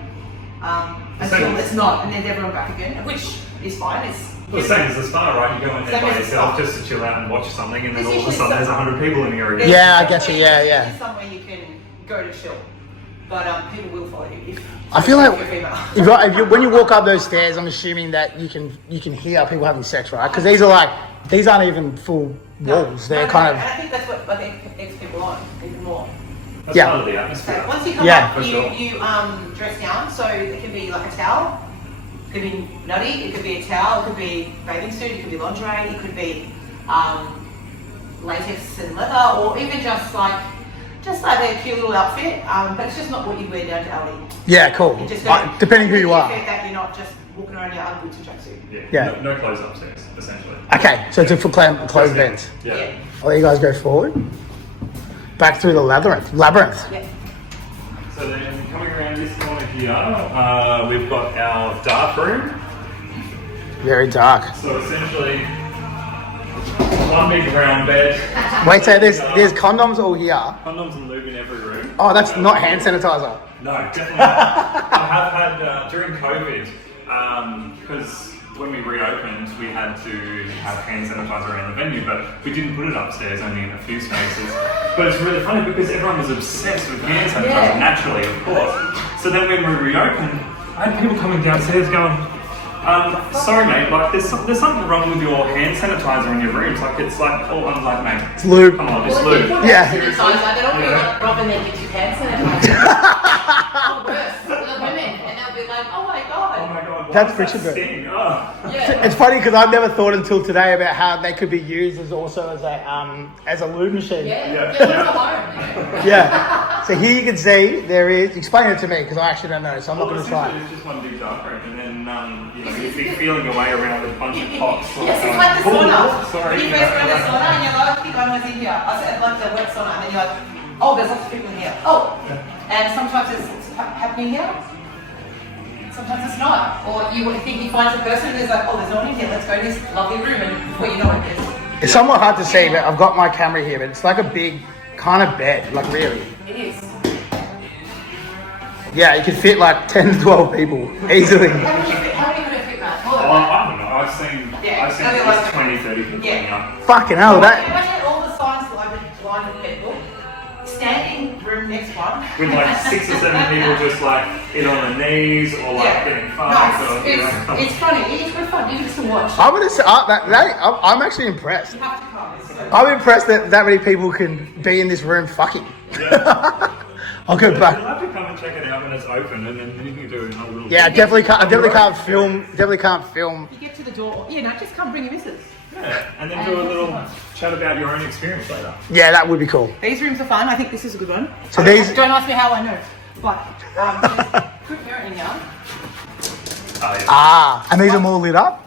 Until it's not, and then everyone back again, which is fine. It's the same as the spa, right? You go in there by yourself just to chill out and watch something, and then all of a sudden there's 100 people in here again. Yeah, I get you. Yeah. There's somewhere you can go to chill, but people will follow you. I feel like when you walk up those stairs, I'm assuming that you can hear people having sex, right? Because these aren't even full walls. They're kind of. And I think that's what I think eggs people on even more. That's part of the atmosphere. So once you come up, you dress down. So it can be like a towel. It could be nutty. It could be a towel. It could be bathing suit. It could be lingerie. It could be latex and leather, or even just like a cute little outfit. But it's just not what you wear down to Aldi. Yeah, cool. Depending who you are. That you're not just walking around your underboots and tracksuit. Yeah. No clothes upstairs, essentially. Okay, so it's for closed vents. Yeah. I'll let you guys go forward. Back through the labyrinth. Yeah. So then coming around this corner here, we've got our dark room. Very dark. So essentially, one big round bed. Wait, so there's condoms all here. Condoms and lube in every room. Oh, that's not hand sanitizer. No, definitely not. I have had, during COVID, because when we reopened, we had to have hand sanitizer around the venue, but we didn't put it upstairs, only in a few spaces. But it's really funny because everyone was obsessed with hand sanitizer, naturally, of course. So then when we reopened, I had people coming downstairs going, sorry mate, like there's something wrong with your hand sanitizer in your rooms. Like it's like, oh, I'm like, mate, it's lube. Come on, it's lube. Yeah. They don't be like rubbing their dicks with hand sanitizer. Oh, worse. The women, and they'll be like, oh my god. Oh my god, That's friction burn. Yeah. It's funny because I've never thought until today about how they could be used as also as a lube machine. Yeah. So here you can see there is. Explain it to me because I actually don't know, so I'm not going to try. It's just one big dark room, and then you'd be feeling your way around with a bunch of pots. Yes, it's like the sauna. Sorry. When you first go to the sauna and you're like, I think I know what's in here. I said like the wet sauna, and then you're like, oh, there's lots of people in here. Oh, and sometimes it's happening here. Sometimes it's not. Or you think you find a person and there's like, oh, there's no one in here. Let's go to this lovely room, and before you know it, It's somewhat hard to see, but I've got my camera here, but it's like a big kind of bed, like really. it is. Yeah, you could fit like 10 to 12 people easily. How many could it fit, Matt? Oh, I don't know. I've seen at least 20, 30 people in here. Fucking hell, that. Imagine all the signs that I've been lined with people. Standing room next one. With like 6 or 7 people just like in on their knees or like getting fucked. No, it's funny. It's good fun. You can just watch. I'm gonna say I'm actually impressed. You have to come. It's so I'm impressed that many people can be in this room fucking. Yeah. I'll go You'll back. have to come and check it out when it's open, and then you can do another little. Yeah, I definitely can't film. You get to the door. Yeah, no, just come bring your missus. Yeah, and then do a little chat about your own experience later. Yeah, that would be cool. These rooms are fun. I think this is a good one. So these. Don't ask me how I know, but good parenting now. And these are more lit up.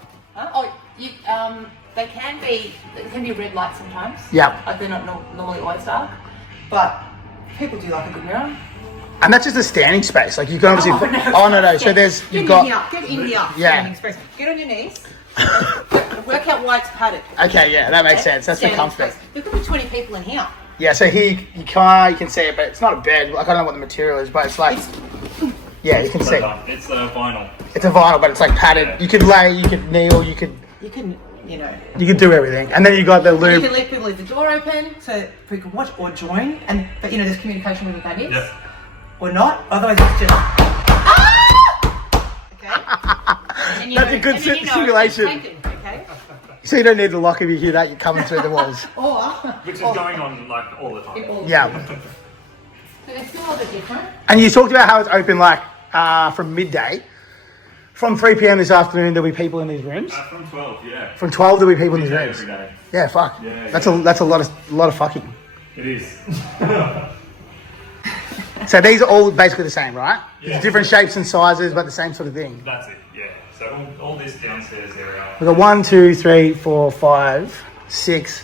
They can be red light sometimes. Yeah. They're not normally always dark, but people do like a good mirror. And that's just a standing space. Like you can obviously. No. So there's Get in here. Yeah. Standing space. Get on your knees. Work out why it's padded. Okay, yeah, that makes sense. That's for comfort. There could be 20 people in here. Yeah, so here you can see it, but it's not a bed. Like, I don't know what the material is, but it's like, yeah, you can see. It's a vinyl. It's a vinyl, but it's like padded. You could lay, you could kneel, you could do everything. And then you got the You lube. can leave people leave the door open so people can watch or join, but there's communication with the babies. Yeah. Or not. Otherwise, it's just. Okay. That's a good simulation. Okay. So you don't need to lock if you hear that, you're coming through the walls. Which is going on like all the time. Yeah. So they're still a little bit different. And you talked about how it's open like from midday. From 3 p.m. this afternoon, there'll be people in these rooms. From 12, yeah. From 12, there'll be people in these rooms. Every day. Yeah, fuck. Yeah, that's a lot of fucking. It is. So these are all basically the same, right? Yeah. There's different shapes and sizes, but the same sort of thing. That's it, yeah. So all this downstairs area. We've got 1, 2, 3, 4, 5, 6,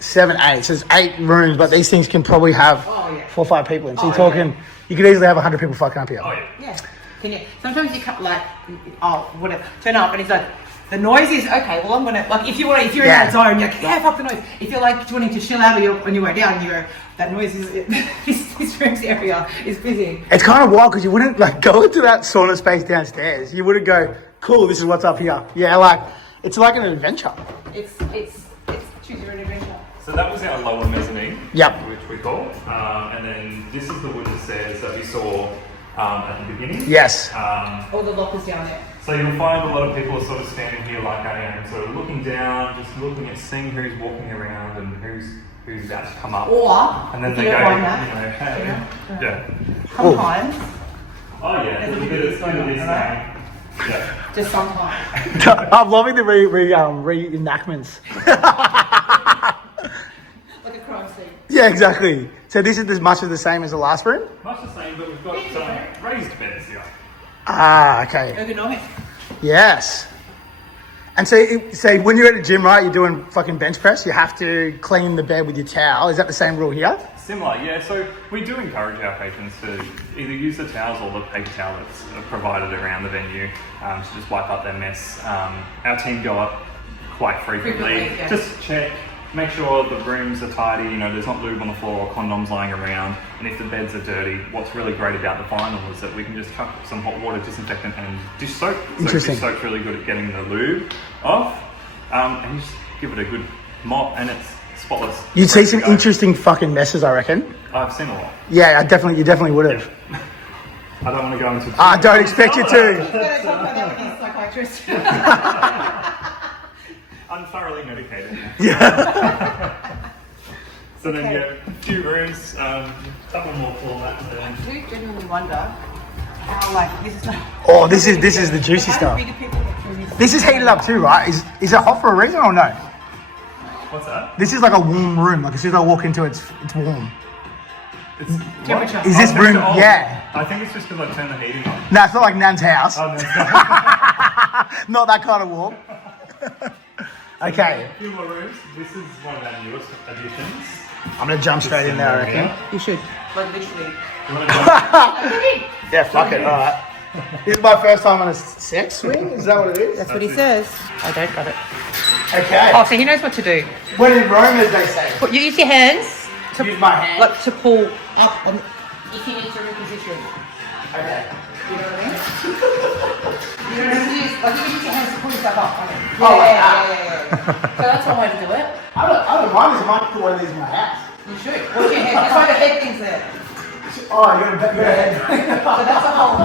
7, 8. So there's 8 rooms, but these things can probably have 4 or 5 people in. So you're talking, you could easily have 100 people fucking up here. Oh, yeah. Yeah. Can you? Sometimes you cut like, whatever. Turn up and he's like, the noise is okay. Well, I'm gonna like if you're in that zone, you're like, yeah, fuck the noise. If you're like wanting to chill out on your way down, you go, that noise is this room's area is busy. It's kind of wild because you wouldn't like go into that sauna space downstairs. You wouldn't go, cool, this is what's up here. Yeah, like it's like an adventure. It's choose your own adventure. So that was our lower mezzanine, Yep. which we call, and then this is the wooden stairs that we saw at the beginning. Yes. All the lockers down there. So you'll find a lot of people are sort of standing here like I am, sort of looking down, just looking at seeing who's walking around and who's about to come up. Or and then if they you go, don't mind that, hey, yeah. sometimes. Oh yeah, There's a look bit at of this, going on, right? Yeah. Just sometimes. I'm loving the reenactments. Like a crime scene. Yeah, exactly. So this is as much as the same as the last room? Much the same, but we've got raised beds here. Ah, okay. Ergonomic. Yes. And so when you're at a gym, right, you're doing fucking bench press, you have to clean the bed with your towel. Is that the same rule here? Similar, yeah. So we do encourage our patrons to either use the towels or the paper towel that's provided around the venue to just wipe up their mess. Our team go up quite frequently. Yeah. Just check, make sure the rooms are tidy, there's not lube on the floor or condoms lying around. And if the beds are dirty, what's really great about the vinyl is that we can just chuck some hot water disinfectant and dish soap. So Interesting. dish soap's really good at getting the lube off. And you just give it a good mop and it's spotless. You'd see Ready to some go. interesting fucking messes, I reckon. I've seen a lot. Yeah, you definitely would have. I don't want to go into... I don't expect you to. You're going to talk about that with your psychiatrist. I'm thoroughly medicated. Yeah. So then, yeah, a few rooms, couple more floor mats there. I do genuinely wonder how, like, this is like... Oh, this is the juicy how stuff. bigger people get through this. This is heated up too, right? Is it hot for a reason or no? What's that? This is like a warm room. Like as soon as I walk into it, it's warm. It's Temperature. Is this room? Oh, yeah. I think it's just because I turned the heating on. No, it's not like Nan's house. Oh, no. Not that kind of warm. Okay. A few more rooms. This is one of our newest additions. I'm gonna jump straight in there, I reckon. You should. Like, literally. You want to jump? Yeah, fuck it. All right. This is my first time on a sex swing. Is that what it is? That's what he says. I don't got it. Okay. Oh, so he knows what to do. When in Rome, as they say. You use your hands to, Use my hands. like, to pull up on... If you need to reposition. Okay. You know what I mean? You don't have to use... Like, you can use your hands to pull yourself up. Right? Oh, yeah. So that's one way to do it. I don't mind this. I might put one of these in my house. You should. Watch your head. That's why the head thing's there. Oh, you got a head. So that's a whole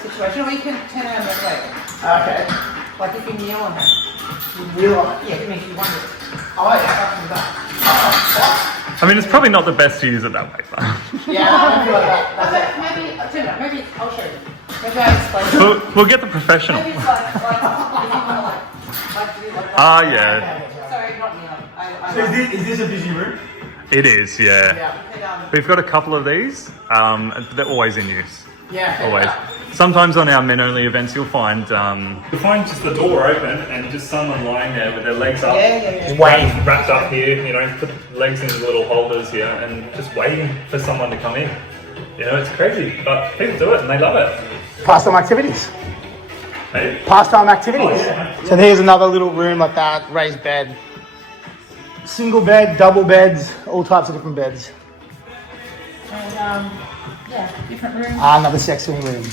situation. Or you can turn it on that way. Okay. Like if you kneel on it. Real. Yeah, it makes you wonder. Oh, yeah. I mean, it's probably not the best to use it that way, but... Yeah, I feel like that. Maybe, turn it. Maybe I'll show you. Maybe I'll explain. We'll get the professional. Maybe it's like if you want to do like Ah, yeah. Sorry, not kneel. So is this a busy room? It is, yeah. Yeah. We've got a couple of these. They're always in use. Yeah. Always. Sometimes on our men-only events, you'll find just the door open and just someone lying there with their legs up, Just waiting. wrapped up here. Put legs in little holders here, and just waiting for someone to come in. It's crazy, but people do it and they love it. Pastime activities. Hey? Pastime activities. Oh, yeah. So here's another little room like that, raised bed. Single bed, double beds, all types of different beds. And different rooms. Another sex swing room.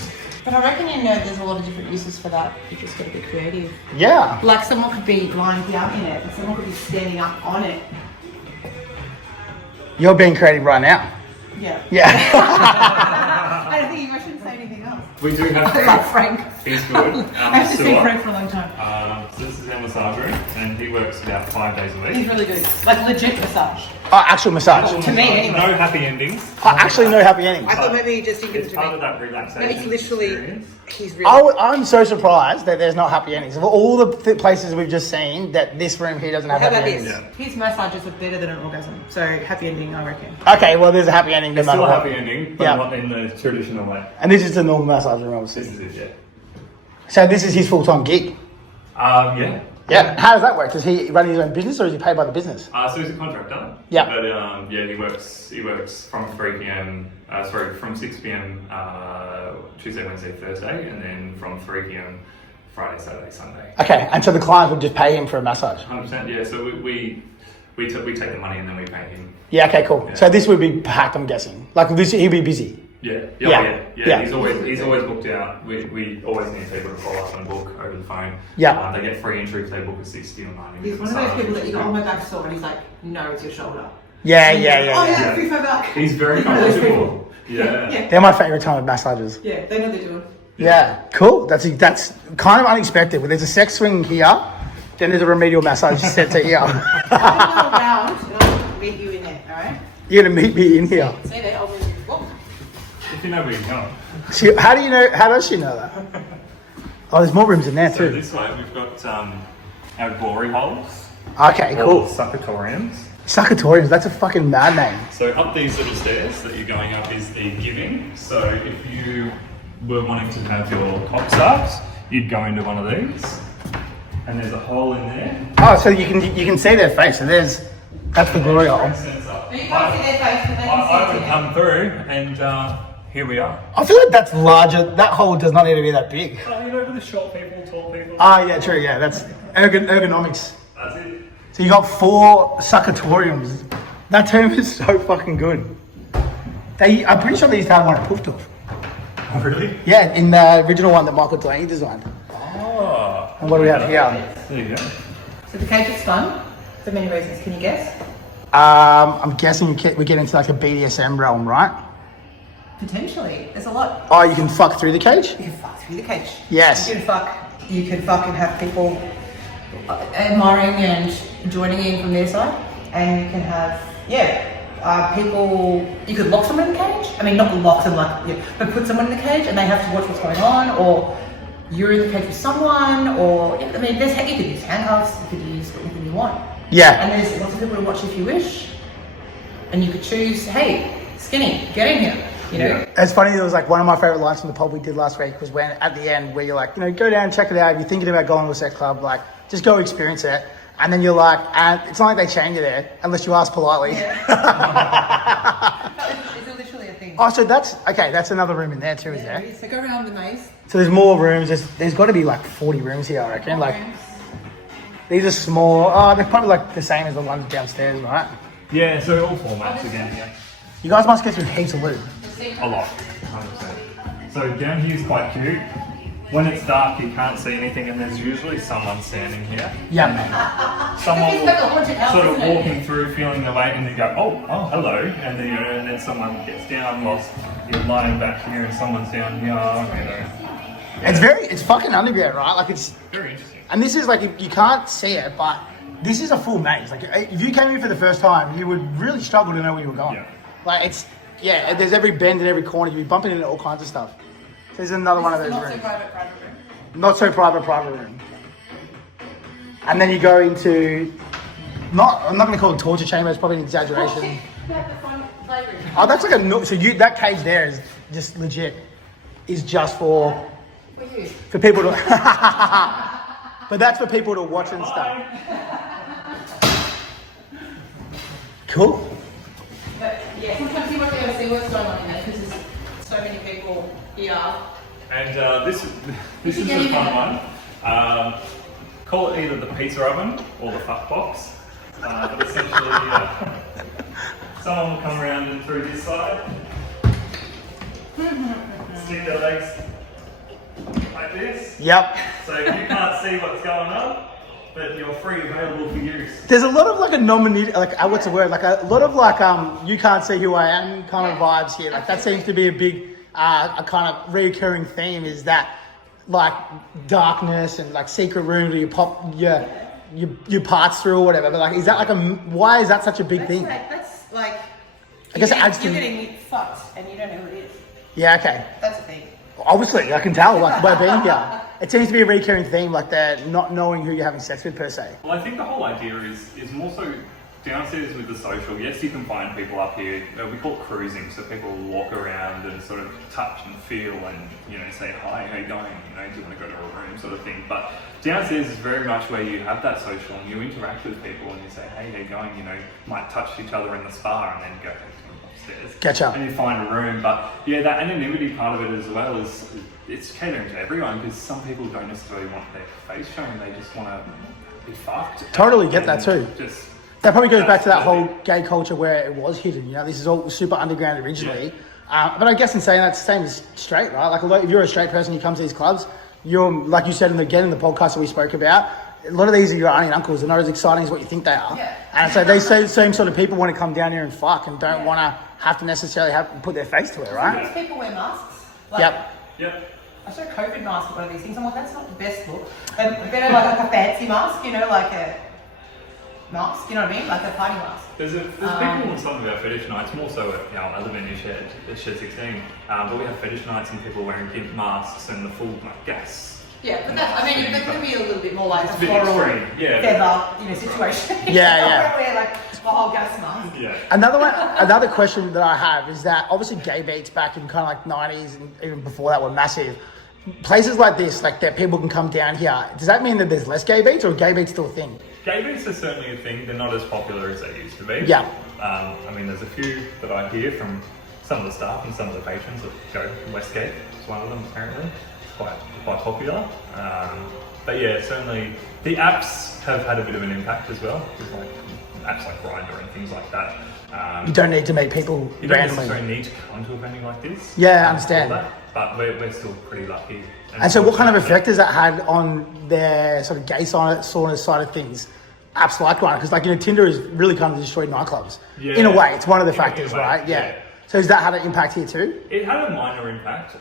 But I reckon there's a lot of different uses for that. You just got to be creative. Yeah. Like someone could be lying down in it, and someone could be standing up on it. You're being creative right now. Yeah. Yeah. I don't think I shouldn't say anything else. We do have Like Frank. He's good. I have to see Frank for a long time. So this is our massage room, and he works about 5 days a He's week. really good. Like legit massage. Oh, actual massage. To me, anyway. No happy endings. Oh, actually, no happy endings. I thought maybe just thinking It's to part of me. that relaxation. No, he's literally, experience. he's really. I'm so surprised that there's not happy endings. Of all the places we've just seen, that this room here doesn't have How happy about endings. this? His massages are better than an orgasm. So happy ending, I reckon. Okay, well, there's a happy ending no It's matter still a what. happy ending, but Yeah. not in the traditional way. And this is the normal massage room, obviously. This is it, yeah. So this is his full-time gig? Yeah. Yeah. How does that work? Does he run his own business or is he paid by the business? So he's a contractor. Yeah. But yeah, he works from 3 p.m. From 6 p.m. Tuesday, Wednesday, Thursday, and then from 3 p.m. Friday, Saturday, Sunday. Okay, and so the client would just pay him for a massage? 100%. Yeah. So we take the money and then we pay him. Yeah. Okay. Cool. Yeah. So this would be packed, I'm guessing. Like this, he'd be busy. Yeah. Yeah. He's always booked out. We always need people to call up and book over the phone. Yeah. They get free entry if they book a 60 or 90. He's one of those people that you go, oh, my back's sore, and he's like, no, it's your shoulder. Yeah. Oh yeah, free for back. He's very comfortable. Yeah. Yeah. They're my favourite time of massages. Yeah, they know they're doing. Yeah, cool. That's kind of unexpected. But there's a sex swing here, then there's a remedial massage centre here. I'll go around and I'll meet you in there, alright? You're gonna meet me in here. Stay there, I'll move you. Whoa. If you know where you're going. How do you know? How does she know that? Oh, there's more rooms in there So too. this way we've got our glory holes. Okay, Or cool. succatoriums. Succatoriums. That's a fucking mad name. So up these little stairs that you're going up is the giving. So if you were wanting to have your cock sucked, you'd go into one of these, and there's a hole in there. Oh, so you can see their face. So that's the glory hole. You can't see their face, but they I can would see it. come through, and here we are. I feel like that's larger. That hole does not need to be that big. Oh, you know, for the short people, tall people. Ah, yeah, true. Yeah, that's ergonomics. That's it. So you got 4 succatoriums. That term is so fucking good. I'm pretty sure they used to have one at Pooftoof. Oh, really? Yeah, in the original one that Michael Delaney designed. Oh. And what do we have here? There you go. So the cage is fun for many reasons. Can you guess? I'm guessing we get into like a BDSM realm, right? Potentially. There's a lot. Oh, you can fuck through the cage? You can fuck through the cage. Yes. You can fuck and have people admiring and joining in from their side. And you can have, people, you could lock someone in the cage. I mean, not lock them but put someone in the cage and they have to watch what's going on, or you're in the cage with someone, or, I mean, you could use handcuffs, you could use anything you want. Yeah. And there's lots of people to watch if you wish. And you could choose, hey, skinny, get in here. You know? It's funny, there was like one of my favourite lines from the pod we did last week was when at the end where you're like, go down, check it out. If you're thinking about going to a sex club, like, just go experience it. And then you're like, and it's not like they change you there unless you ask politely. Yeah. It's literally a thing. Oh, so that's another room in there too, is there? So go around the maze. So there's more rooms. There's got to be like 40 rooms here, I reckon. Like, these are small. Oh, they're probably like the same as the ones downstairs, right? Yeah, so all formats again here. You guys must get through heaps of loot. A lot, 100%. So down here is quite cute. When it's dark, you can't see anything, and there's usually someone standing here. Yeah. Someone It's like a haunted house, sort of isn't it? walking through, feeling the weight, and you go, oh, hello, and then someone gets down whilst you're lying back here, and someone's down here. It's fucking underground, right? Like it's, Very interesting. and this is like, you can't see it, but this is a full maze. Like if you came here for the first time, you would really struggle to know where you were going. Yeah. Like there's every bend and every corner. You'd be bumping into all kinds of stuff. There's another one of those Not so rooms. private room. Not so private room. And then you go into, I'm not going to call it a torture chamber, it's probably an exaggeration. Oh, that's like that cage there is just legit, is just for people to, but that's for people to watch and stuff. Cool. But yeah, sometimes you won't be able to see what's going on in there because there's so many people here. And this is a fun one. Call it either the pizza oven or the fuck box. But essentially, someone will come around and through this side, stick their legs like this. Yep. So you can't see what's going on, but you're free, available for use. There's a lot of like a what's the word? Like a lot of like you can't see who I am kind of vibes here. Like that seems to be a big a kind of recurring theme, is that like darkness and like secret rooms where you pop your parts through or whatever. But like, is that like why is that such a big thing? That's like. I guess it adds to. You're getting fucked and you don't know who it is. Yeah. Okay. That's the thing. Obviously, I can tell like by being here. It seems to be a recurring theme, like they're not knowing who you're having sex with per se. Well, I think the whole idea is more so downstairs with the social, yes, you can find people up here. We call it cruising, so people walk around and sort of touch and feel and, you know, say, hi, how you going? You know, do you want to go to a room sort of thing. But downstairs is very much where you have that social and you interact with people and you say, hey, how you going? You know, might touch each other in the spa and then go upstairs. Gotcha. And you find a room. But yeah, that anonymity part of it as well is, it's catering to everyone, because some people don't necessarily want their face shown, they just want to be fucked. Totally get that too. Just, that probably goes back to that whole gay culture where it was hidden. You know, this is all super underground originally. Yeah. But I guess in saying that, it's the same as straight, right? Like, if you're a straight person, you come to these clubs, you're, like you said in the podcast that we spoke about, a lot of these are your auntie and uncles. They're not as exciting as what you think they are. Yeah. And so these same sort of people want to come down here and fuck and don't want to have to necessarily put their face to it, right? Sometimes people wear masks. Like, Yep. I saw a COVID mask at one of these things. I'm like, that's not the best look. Better like a fancy mask, you know, like a mask, you know what I mean? Like a party mask. There's people on some of our fetish nights, more so at our other venue, Shed 16. But we have fetish nights and people wearing gimp masks and the full like gas. Yeah, but that's, I mean, that could be a little bit more like It's a a bit floral extreme, yeah. feather, you know, situation. Yeah. Wear like a whole gas mask. Yeah. Another question that I have is that obviously gay beats back in kind of like 90s and even before that were massive. Places like this, like that people can come down here, does that mean that there's less gay beats or gay beats still a thing? Gay beats are certainly a thing. They're not as popular as they used to be. Yeah. I mean, there's a few that I hear from some of the staff and some of the patrons that go Westgate. It's one of them apparently. It's quite popular. But yeah, certainly the apps have had a bit of an impact as well. There's like apps like Grindr and things like that. You don't need to meet people You don't randomly. necessarily need to come to a venue like this. Yeah, I understand. for that, but we're still pretty lucky. And so what kind of effect has that had on their sort of gay sauna side of things? Apps like Grindr, because like, you know, Tinder has really kind of destroyed nightclubs. Yeah. In a way, it's one of the In a factors, way, right? yeah. So has that had an impact here too? It had a minor impact.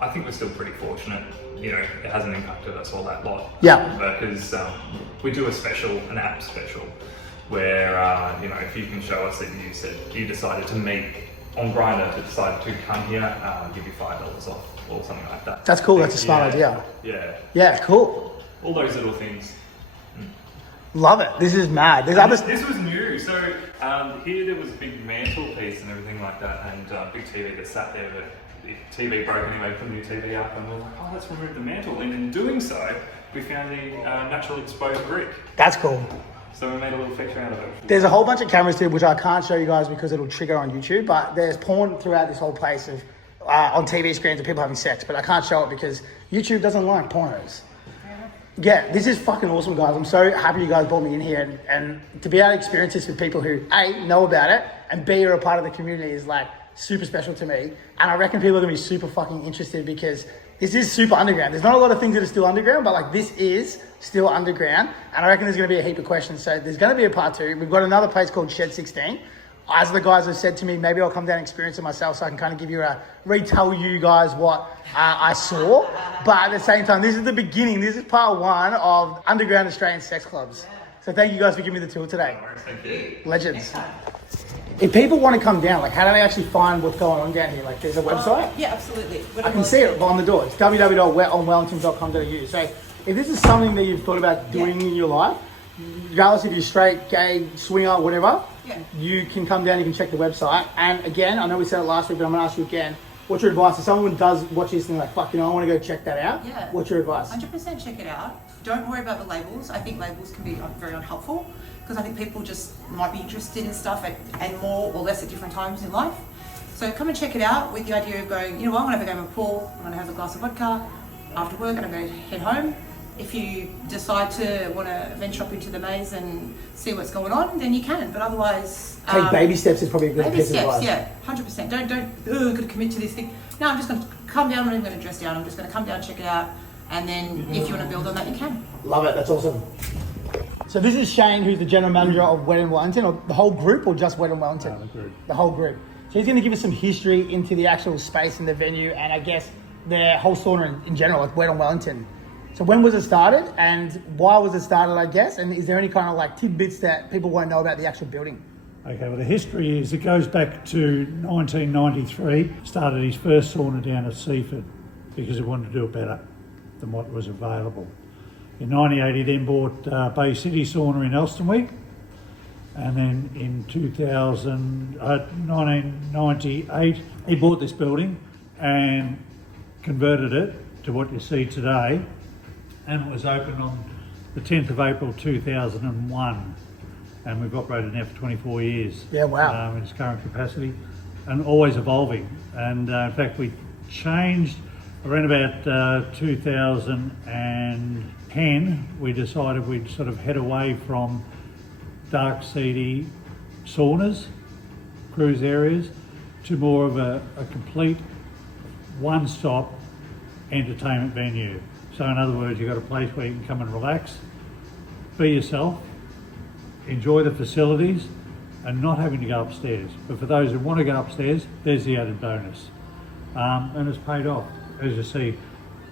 I think we're still pretty fortunate. You know, it hasn't impacted us all that lot. Yeah. Because we do an app special, where you know, if you can show us that you decided to meet on Grindr, decided to come here, give you $5 off or something like that. That's cool. That's a smart idea. Yeah. Yeah, cool. All those little things. Love it. This is mad. There's other. This was new. So here there was a big mantelpiece and everything like that, and big TV that sat there. The TV broke anyway, put a new TV up, and we were like, oh, let's remove the mantle. And in doing so, we found the naturally exposed brick. That's cool. So we made a little feature out of it. There's a whole bunch of cameras too, which I can't show you guys because it'll trigger on YouTube. But there's porn throughout this whole place of on TV screens of people having sex. But I can't show it because YouTube doesn't like pornos. Yeah, this is fucking awesome, guys. I'm so happy you guys brought me in here, and to be able to experience this with people who A, know about it, and B, are a part of the community is like super special to me. And I reckon people are gonna be super fucking interested because this is super underground. There's not a lot of things that are still underground, but like this is still underground. And I reckon there's gonna be a heap of questions. So there's gonna be a part 2. We've got another place called Shed 16. As the guys have said to me, maybe I'll come down and experience it myself so I can kind of give you retell you guys what I saw. But at the same time, this is the beginning. This is part 1 of underground Australian sex clubs. So thank you guys for giving me the tour today. Thank you. Legends. If people want to come down, like how do they actually find what's going on down here? Like there's a website? Yeah, absolutely. I can see it on the door. It's www.onwellington.com.au. So if this is something that you've thought about doing in your life, regardless if you're straight, gay, swinger, whatever, you can come down, you can check the website. And again, I know we said it last week, but I'm going to ask you again, what's your advice? If someone does watch this and they're like, fuck, you know, I want to go check that out. Yeah. What's your advice? 100% check it out. Don't worry about the labels. I think labels can be very unhelpful because I think people just might be interested in stuff at more or less at different times in life. So come and check it out with the idea of going, you know what, I'm going to have a game of pool, I'm going to have a glass of vodka after work and I'm going to head home. If you decide to want to venture up into the maze and see what's going on, then you can. But otherwise, take baby steps is probably a good piece of advice. Yeah, 100%. Don't could commit to this thing. No, I'm just going to come down. I'm not even going to dress down. I'm just going to come down, check it out, and then if you want to build on that, you can. Love it. That's awesome. So this is Shane, who's the general manager of Wet n Wellington, or the whole group, or just Wet n Wellington? No, the group. The whole group. So he's going to give us some history into the actual space and the venue, and I guess their whole sauna in general, like Wet n Wellington. So when was it started and why was it started, I guess? And is there any kind of like tidbits that people won't know about the actual building? Okay, well the history is it goes back to 1993. Started his first sauna down at Seaford because he wanted to do it better than what was available. In 1980 then bought Bay City Sauna in Elstonwick. And then in 1998, he bought this building and converted it to what you see today. And it was opened on the 10th of April 2001. And we've operated now for 24 years. Yeah, wow. In its current capacity, and always evolving. And in fact, we changed around about 2010. We decided we'd sort of head away from dark, seedy saunas, cruise areas, to more of a complete one-stop entertainment venue. So in other words, you've got a place where you can come and relax, be yourself, enjoy the facilities, and not having to go upstairs. But for those who want to go upstairs, there's the added bonus. And it's paid off, as you see.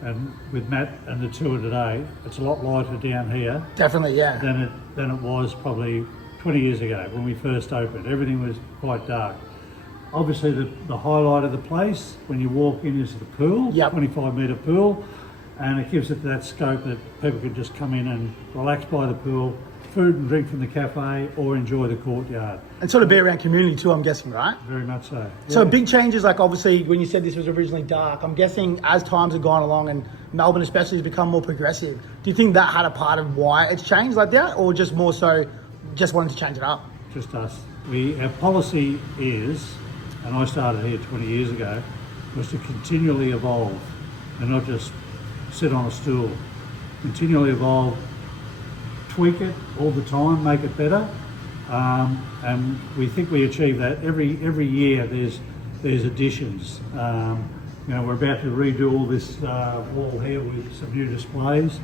And with Matt and the tour today, it's a lot lighter down here Definitely, yeah. than it was probably 20 years ago when we first opened. Everything was quite dark. Obviously, the highlight of the place when you walk in is the pool, Yep. 25-metre pool, and it gives it that scope that people could just come in and relax by the pool, food and drink from the cafe, or enjoy the courtyard. And sort of be around community too, I'm guessing, right? Very much so. So Yeah. big changes, like obviously when you said this was originally dark, I'm guessing as times have gone along and Melbourne especially has become more progressive, do you think that had a part of why it's changed like that, or just more so just wanting to change it up? Just us. Our policy is, and I started here 20 years ago, was to continually evolve and not just sit on a stool. Continually evolve, tweak it all the time, make it better, and we think we achieve that every year. There's additions. We're about to redo all this wall here with some new displays.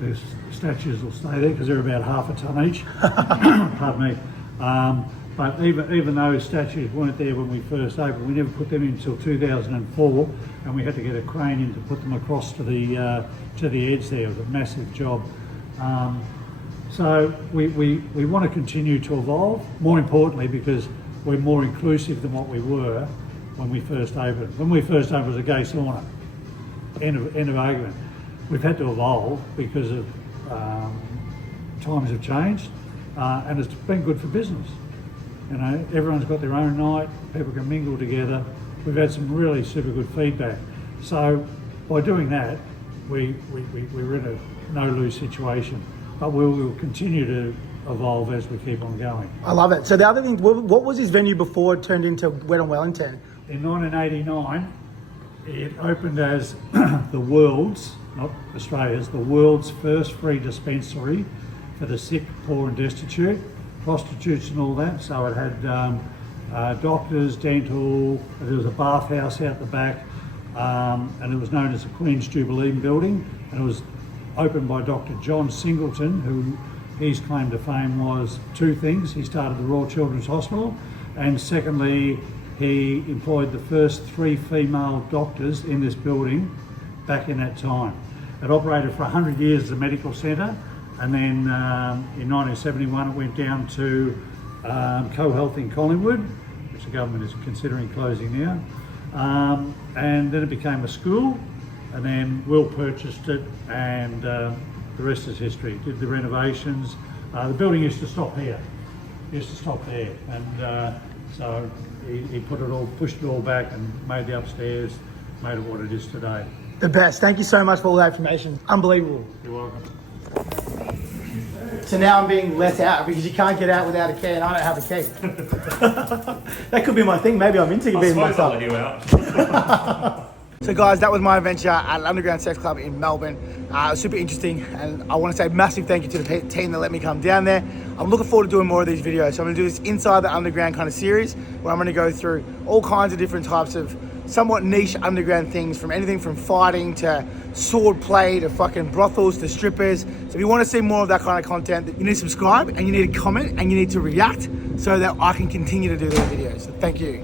The statues will stay there because they're about half a tonne each. Pardon me. But even those statues weren't there when we first opened. We never put them in until 2004, and we had to get a crane in to put them across to the edge there. It was a massive job. So we want to continue to evolve, more importantly because we're more inclusive than what we were when we first opened. When we first opened, it was a gay sauna. End of argument. We've had to evolve because of times have changed, and it's been good for business. You know, everyone's got their own night, people can mingle together. We've had some really super good feedback. So by doing that, we're in a no-lose situation. But we'll continue to evolve as we keep on going. I love it. So the other thing, what was this venue before it turned into Wet on Wellington? In 1989, it opened as the world's, not Australia's, the world's first free dispensary for the sick, poor and destitute, prostitutes and all that. So it had doctors, dental, there was a bathhouse out the back, and it was known as the Queen's Jubilee building, and it was opened by Dr. John Singleton, who his claim to fame was two things. He started the Royal Children's Hospital, and secondly, he employed the first 3 female doctors in this building back in that time. It operated for 100 years as a medical centre, and then in 1971 it went down to Co-Health in Collingwood, which the government is considering closing now, and then it became a school. And then Will purchased it, and the rest is history. Did the renovations. The building used to stop here. Used to stop there, and so he pushed it all back and made the upstairs, made it what it is today. The best. Thank you so much for all that information. Unbelievable. You're welcome. So now I'm being let out because you can't get out without a key, and I don't have a key. That could be my thing. Maybe I'm into being I suppose I'll myself. let you out. So guys, that was my adventure at Underground Sex Club in Melbourne. It was super interesting, and I want to say a massive thank you to the team that let me come down there. I'm looking forward to doing more of these videos. So I'm going to do this inside the underground kind of series where I'm going to go through all kinds of different types of somewhat niche underground things, from anything from fighting to sword play to fucking brothels to strippers. So if you want to see more of that kind of content, you need to subscribe and you need to comment and you need to react so that I can continue to do these videos. So thank you.